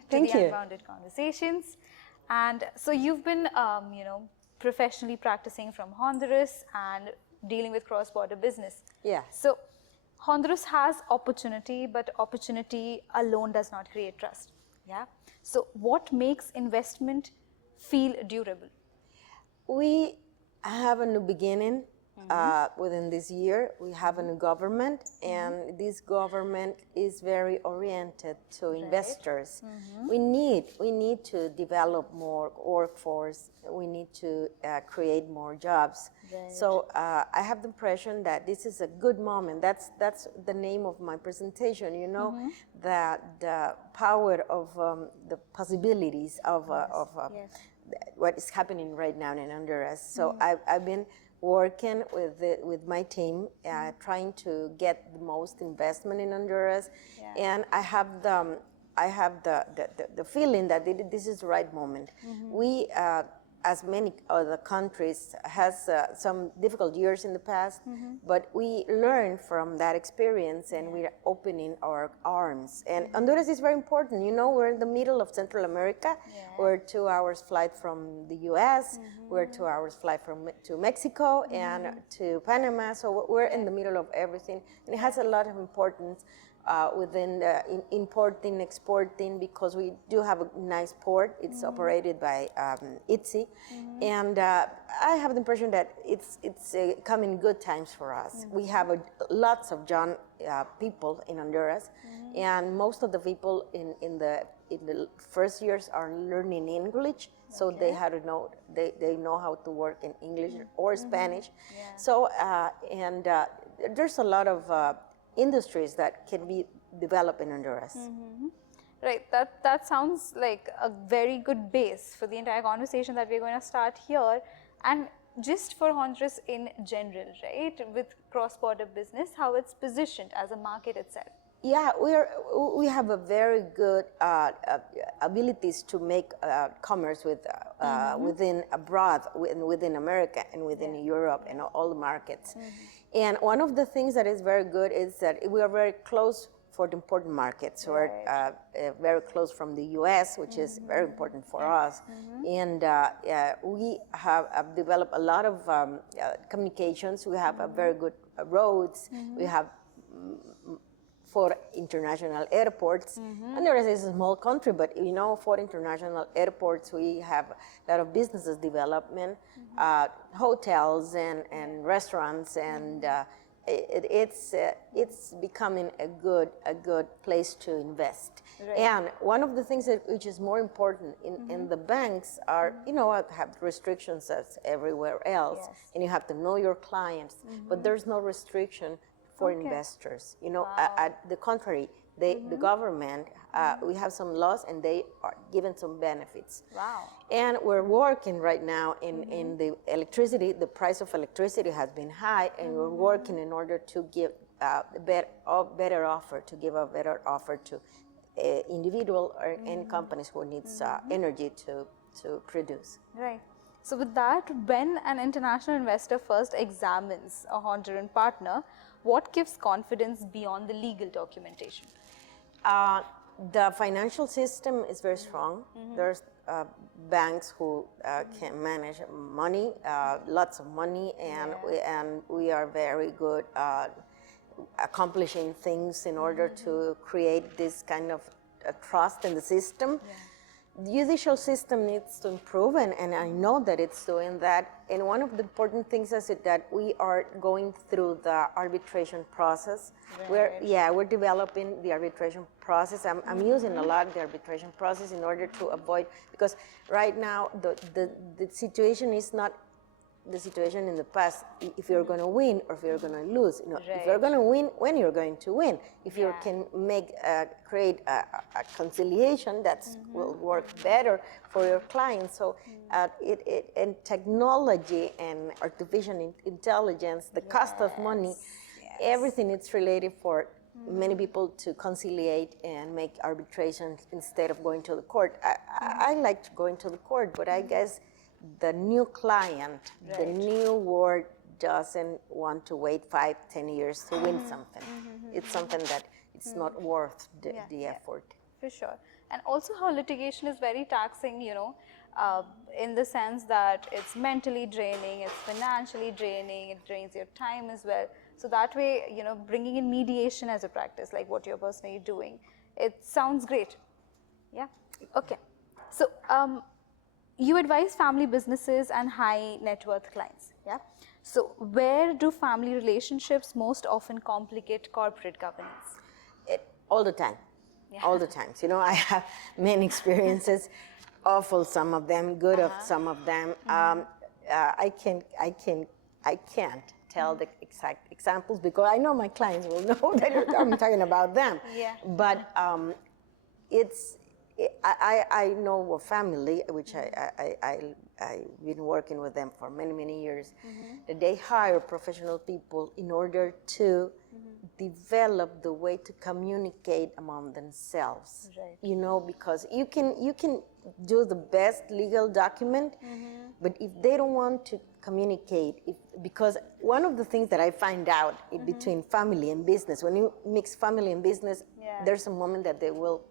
to Thank the you. Unbounded Conversations. And so you've been, professionally practicing from Honduras and dealing with cross-border business. Yeah. So Honduras has opportunity, but opportunity alone does not create trust. Yeah. So what makes investment feel durable? We have a new beginning within this year. We have a new government, and this government is very oriented to investors. We need to develop more workforce. We need to create more jobs. Right. So I have the impression that this is a good moment. That's the name of my presentation. You know, that the power of the possibilities of Yes. what is happening right now in Honduras. So I've been working with my team, trying to get the most investment in Honduras, and I have the feeling that this is the right moment. We, as many other countries, has some difficult years in the past, but we learn from that experience, and we are opening our arms. And Honduras is very important. You know, we're in the middle of Central America. We're 2 hours flight from the U.S. We're 2 hours flight to Mexico and to Panama. So we're in the middle of everything, and it has a lot of importance within importing, exporting, because we do have a nice port. It's operated by ITSI, and I have the impression that it's coming good times for us. We have lots of young people in Honduras, and most of the people in the first years are learning English, so they have to know they know how to work in English or Spanish. So there's a lot of industries that can be developed in Honduras. Right, that sounds like a very good base for the entire conversation that we're going to start here. And just for Honduras in general, right, with cross-border business, how it's positioned as a market itself. Yeah, we have a very good abilities to make commerce with within abroad, within America and within Europe and all the markets. And one of the things that is very good is that we are very close for the important markets. We're very close from the U.S., which is very important for us. And we have developed a lot of communications. We have a very good roads. We have 4 international airports. Honduras is a small country, but you know, 4 international airports. We have a lot of businesses development, hotels and restaurants, and it's becoming a good place to invest. Right. And one of the things which is more important in the banks are, you know, have restrictions as everywhere else, and you have to know your clients, but there's no restriction for investors. You know, at the contrary, the government, we have some laws, and they are given some benefits. Wow. And we're working right now in the electricity. The price of electricity has been high, and we're working in order to give a better offer to individual and companies who needs energy to produce. Right. So with that, when an international investor first examines a Honduran partner, what gives confidence beyond the legal documentation? The financial system is very strong. There's banks who can manage money, lots of money, and we are very good accomplishing things in order to create this kind of trust in the system. The judicial system needs to improve, and I know that it's doing that. And one of the important things is that we are going through the arbitration process. Right. We're developing the arbitration process. I'm using a lot the arbitration process in order to avoid, because right now the situation is not the situation in the past, if you're going to win or if you're going to lose. You know, if you're going to win, when you're going to win. If you can create a conciliation, that will work better for your clients. So and technology and artificial intelligence, the cost of money, everything is related for many people to conciliate and make arbitrations instead of going to the court. I like going to the court, but I guess the new client, the new world doesn't want to wait 5-10 years to win something. It's something that it's not worth the effort. For sure. And also how litigation is very taxing, in the sense that it's mentally draining, it's financially draining, it drains your time as well. So that way, bringing in mediation as a practice, like what you're personally doing, it sounds great. Yeah. Okay. So you advise family businesses and high net worth clients. Yeah. So where do family relationships most often complicate corporate governance? All the time. Yeah. All the times. I have many experiences, awful some of them, good of some of them. I can't tell the exact examples because I know my clients will know that I'm talking about them. Yeah. But I know a family, which I've been working with them for many, many years, that they hire professional people in order to develop the way to communicate among themselves. Right. Because you can do the best legal document, but if they don't want to communicate, because one of the things that I find out between family and business, when you mix family and business, there's a moment that there will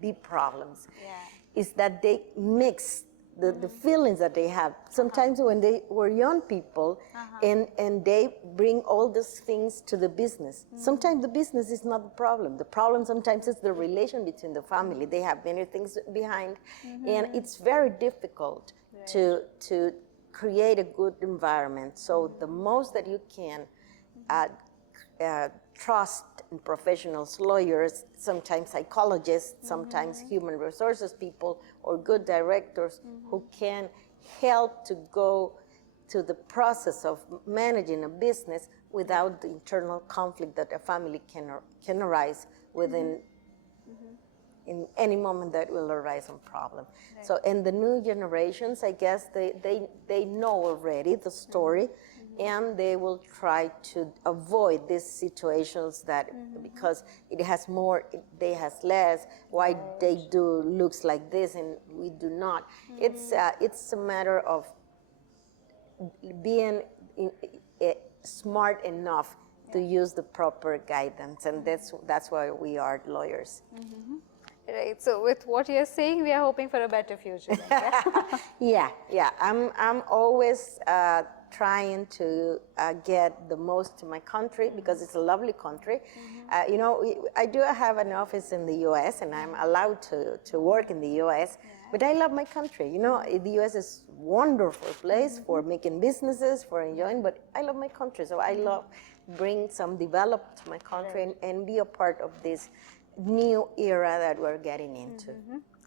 be problems, is that they mix the feelings that they have. Sometimes when they were young people and they bring all these things to the business. Sometimes the business is not the problem. The problem sometimes is the relation between the family. They have many things behind, and it's very difficult to create a good environment. So the most that you can trust in professionals, lawyers, sometimes psychologists, sometimes human resources people, or good directors who can help to go to the process of managing a business without the internal conflict that a family can arise within in any moment that will arise a problem. Right. So, and the new generations, I guess they know already the story, and they will try to avoid these situations that because it has more, they has less. Why they do looks like this and we do not. It's a matter of being smart enough to use the proper guidance, and that's why we are lawyers. Right. So with what you're saying, we are hoping for a better future. Then, yeah. I'm always trying to get the most to my country because it's a lovely country. I do have an office in the U.S. and I'm allowed to work in the U.S. But I love my country. The U.S. is a wonderful place for making businesses, for enjoying. But I love my country, so I love bring some development to my country and be a part of this new era that we're getting into.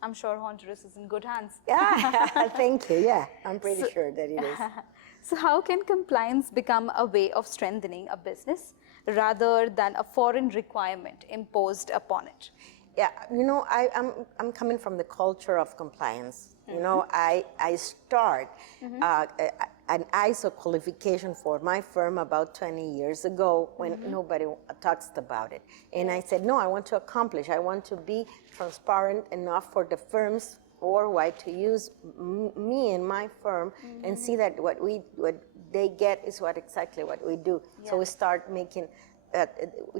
I'm sure Honduras is in good hands. Yeah, thank you. Yeah, I'm pretty sure that it is. So how can compliance become a way of strengthening a business rather than a foreign requirement imposed upon it? Yeah, I'm coming from the culture of compliance. I start an ISO qualification for my firm about 20 years ago when nobody talks about it. And I said, no, I want to accomplish. I want to be transparent enough for the firms worldwide to use me and my firm and see that what they get is exactly what we do. So we start making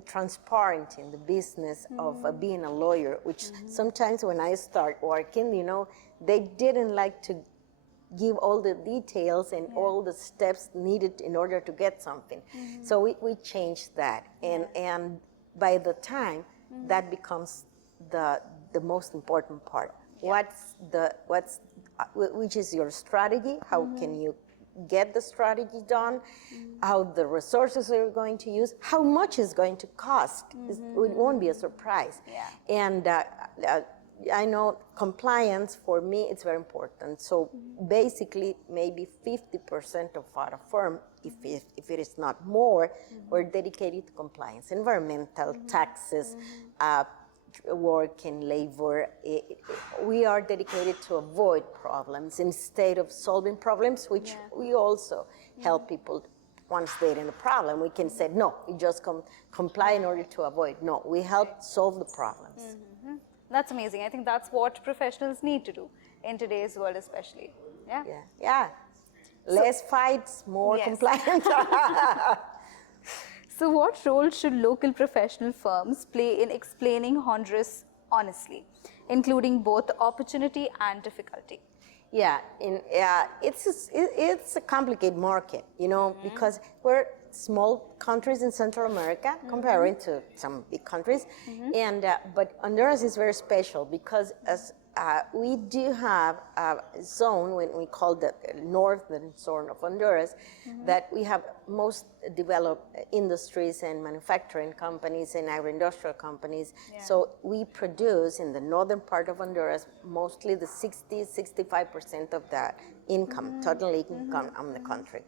transparent in the business of being a lawyer, which sometimes when I start working, they didn't like to give all the details and all the steps needed in order to get something. So we changed that, and by the time that becomes the most important part. Which is your strategy? How can you get the strategy done? How the resources are going to use? How much is going to cost? It won't be a surprise. And I know compliance for me it's very important. So basically, maybe 50% of our firm, if it is not more, we're dedicated to compliance, environmental, taxes, work and labor. We are dedicated to avoid problems instead of solving problems, which we also help people. Once they're in a problem, we can say, no, you just comply in order to avoid. No, we help solve the problems. That's amazing. I think that's what professionals need to do in today's world especially. Yeah. Less fights, more compliance. So what role should local professional firms play in explaining Honduras honestly? including both opportunity and difficulty. Yeah, it's a complicated market, because we're small countries in Central America comparing to some big countries, and but Honduras is very special because as we do have a zone when we call the northern zone of Honduras, that we have most developed industries and manufacturing companies and agro-industrial companies. Yeah. So we produce in the northern part of Honduras mostly the 65% of that income, total income on the country.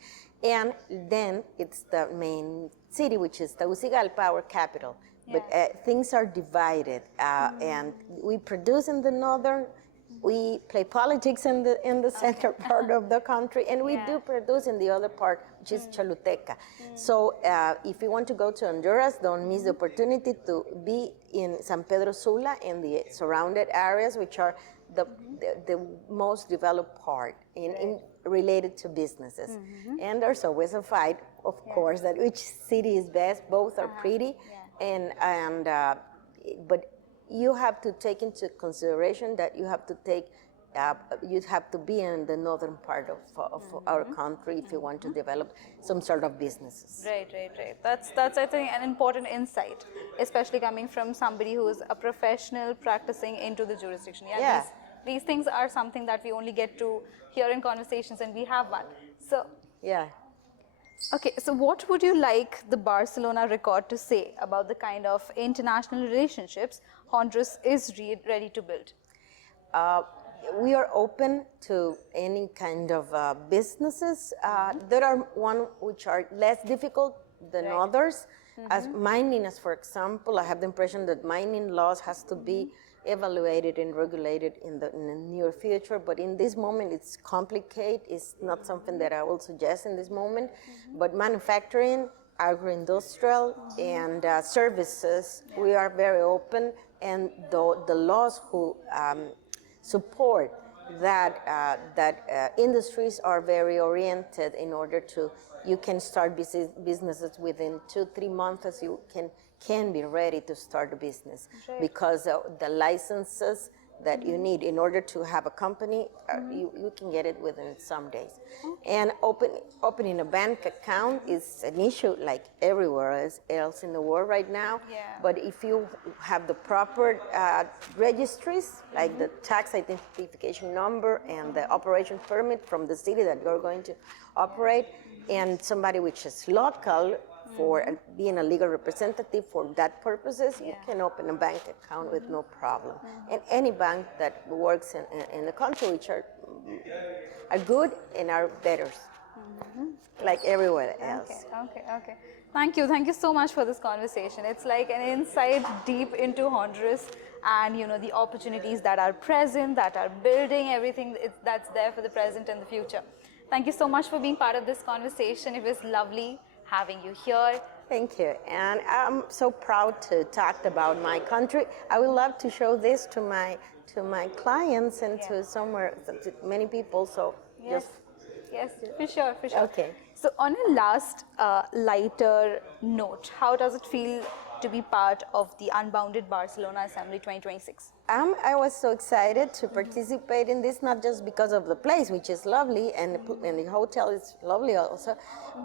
And then it's the main city, which is Tegucigalpa, our capital. But things are divided, and we produce in the northern. We play politics in the center part of the country, and we do produce in the other part, which is Choluteca. So if you want to go to Honduras, don't miss the opportunity to be in San Pedro Sula and the surrounded areas, which are the most developed part in related to businesses. And there's always a fight, of course, that which city is best. Both are pretty. But you have to take into consideration that you have to be in the northern part of our country if you want to develop some sort of businesses. Right. That's I think an important insight, especially coming from somebody who is a professional practicing into the jurisdiction. These things are something that we only get to hear in conversations, and we have one. So okay, so what would you like the Barcelona record to say about the kind of international relationships Honduras is ready to build? We are open to any kind of businesses. There are one which are less difficult than others. As mining, as for example, I have the impression that mining laws has to be evaluated and regulated in the near future, but in this moment it's complicated. It's not something that I will suggest in this moment, but manufacturing, agro-industrial, and services, we are very open, and the laws who support that industries are very oriented in order to, you can start businesses within 2-3 months as you can be ready to start a business, because the licenses that you need in order to have a company, you can get it within some days. And opening a bank account is an issue like everywhere else in the world right now. But if you have the proper registries, like the tax identification number and the operation permit from the city that you're going to operate, and somebody which is local for being a legal representative for that purposes, you can open a bank account with no problem. And any bank that works in the country, which are good and are better, like everywhere else. Okay. Thank you so much for this conversation. It's like an insight deep into Honduras and the opportunities that are present, that are building everything that's there for the present and the future. Thank you so much for being part of this conversation. It was lovely having you here. Thank you, and I'm so proud to talk about my country. I would love to show this to my clients and to many people. So yes, for sure. Okay. So on a last lighter note, how does it feel to be part of the Unbounded Barcelona Assembly 2026? I was so excited to participate in this, not just because of the place, which is lovely, and the hotel is lovely also,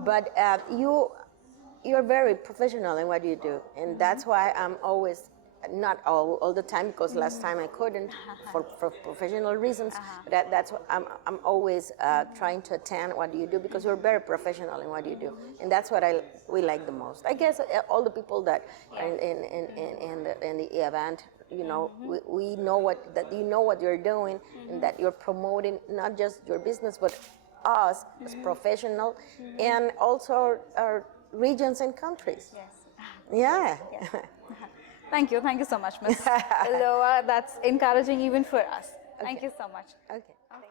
but you're very professional in what you do, and that's why I'm always, not all the time, because last time I couldn't for professional reasons, but that's what I'm always trying to attend what you do, because you're very professional in what you do, and that's what we like the most. I guess all the people that are in the event, we know that you know what you're doing, and that you're promoting not just your business but us as professional, and also our regions and countries. Yes. Thank you so much, Ms. Ulloa. That's encouraging even for us. Thank you so much. Okay.